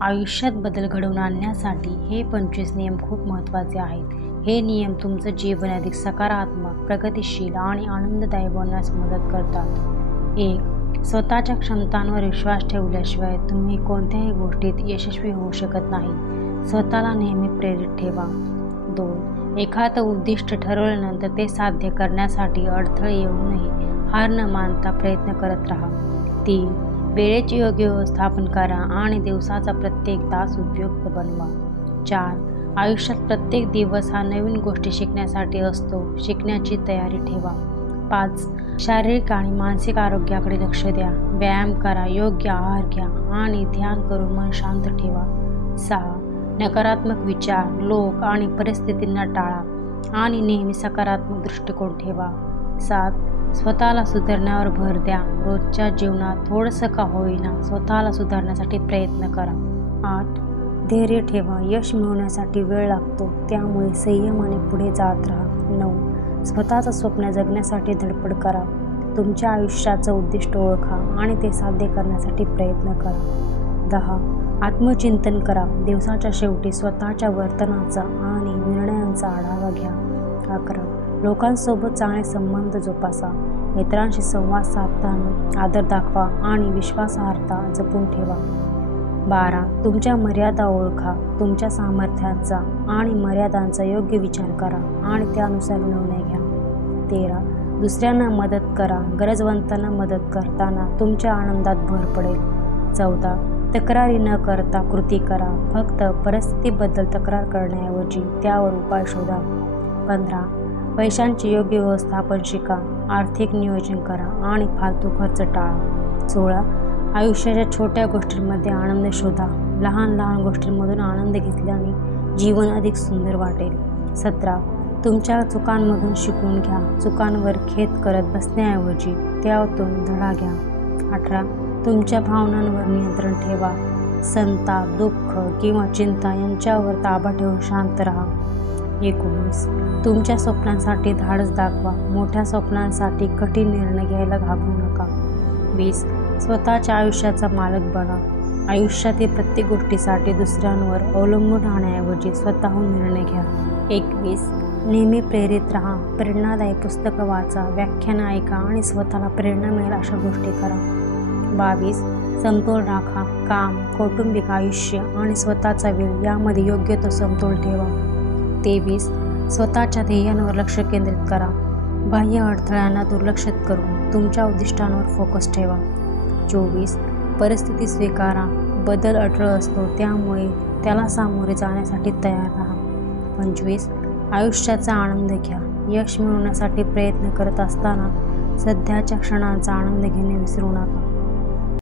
आयुष्यात बदल घडवून आणण्यासाठी हे पंचवीस नियम खूप महत्त्वाचे आहेत. हे नियम तुमचं जीवन अधिक सकारात्मक प्रगतिशील आणि आनंददायी बनण्यास मदत करतात. एक स्वतःच्या क्षमतांवर विश्वास ठेवल्याशिवाय तुम्ही कोणत्याही गोष्टीत यशस्वी होऊ शकत नाही. स्वतःला नेहमी प्रेरित ठेवा. दोन एखादं उद्दिष्ट ठरवल्यानंतर ते साध्य करण्यासाठी अडथळे येऊनही हार न मानता प्रयत्न करत राहा. तीन वेळेचे योग्य व्यवस्थापन करा आणि दिवसाचा प्रत्येक तास उपयुक्त बनवा. चार आयुष्यात प्रत्येक दिवस हा नवीन गोष्टी शिकण्यासाठी असतो. शिकण्याची तयारी ठेवा. पाच शारीरिक आणि मानसिक आरोग्याकडे लक्ष द्या. व्यायाम करा योग्य आहार घ्या आणि ध्यान करून मन शांत ठेवा. सहा नकारात्मक विचार लोक आणि परिस्थितींना टाळा आणि नेहमी सकारात्मक दृष्टिकोन ठेवा. सात स्वतःला सुधारण्यावर भर द्या. रोजच्या जीवनात थोडंसं का होईना स्वतःला सुधारण्यासाठी प्रयत्न करा. आठ धैर्य ठेवा. यश मिळवण्यासाठी वेळ लागतो. त्यामुळे संयमाने पुढे जात राहा. नऊ. स्वतःचं स्वप्न जगण्यासाठी धडपड करा. तुमच्या आयुष्याचं उद्दिष्ट ओळखा आणि ते साध्य करण्यासाठी प्रयत्न करा. दहा. आत्मचिंतन करा. दिवसाच्या शेवटी स्वतःच्या वर्तनाचा आणि निर्णयांचा आढावा घ्या. अकरा. लोकांसोबत चांगले संबंध जोपासा. मित्रांशी संवाद साधताना आदर दाखवा आणि विश्वासार्हता जपून ठेवा. बारा तुमच्या मर्यादा ओळखा तुमच्या सामर्थ्यांचा आणि मर्यादांचा योग्य विचार करा आणि त्यानुसार निर्णय घ्या. तेरा दुसऱ्यांना मदत करा गरजवंतांना मदत करताना तुमच्या आनंदात भर पडेल. चौदा तक्रारी न करता कृती करा फक्त परिस्थितीबद्दल तक्रार करण्याऐवजी त्यावर उपाय शोधा. पंधरा पैशांचे योग्य व्यवस्थापन शिका आर्थिक नियोजन करा आणि फालतू खर्च टाळा. सोळा आयुष्याच्या छोट्या गोष्टींमध्ये आनंद शोधा. लहान लहान गोष्टींमधून आनंद घेतल्याने जीवन अधिक सुंदर वाटेल. सतरा तुमच्या चुकांमधून शिकून घ्या. चुकांवर खेद करत बसण्याऐवजी त्यातून धडा घ्या. अठरा तुमच्या भावनांवर नियंत्रण ठेवा. संताप दुःख किंवा चिंता यांच्यावर ताबा ठेवून शांत राहा. एकोणीस. तुमच्या स्वप्नांसाठी धाडस दाखवा. मोठ्या स्वप्नांसाठी कठीण निर्णय घ्यायला घाबरू नका. वीस. स्वतःच्या आयुष्याचा मालक बना. आयुष्यातील प्रत्येक गोष्टीसाठी दुसऱ्यांवर अवलंबून राहण्याऐवजी स्वतःहून निर्णय घ्या. एकवीस. नेहमी प्रेरित राहा. प्रेरणादायी पुस्तकं वाचा. व्याख्यानं ऐका आणि स्वतःला प्रेरणा मिळेल अशा गोष्टी करा. बावीस. समतोल राखा. काम कौटुंबिक आयुष्य आणि स्वतःचा वेळ यामध्ये योग्य तो समतोल ठेवा. तेवीस. स्वतःच्या ध्येयांवर लक्ष केंद्रित करा. बाह्य अडथळ्यांना दुर्लक्षित करून तुमच्या उद्दिष्टांवर फोकस ठेवा. चोवीस. परिस्थिती स्वीकारा. बदल अडथळ असतो त्यामुळे त्याला सामोरे जाण्यासाठी तयार राहा. पंचवीस. आयुष्याचा आनंद घ्या. यश मिळवण्यासाठी प्रयत्न करत असताना सध्याच्या क्षणांचा आनंद घेणे विसरू नका.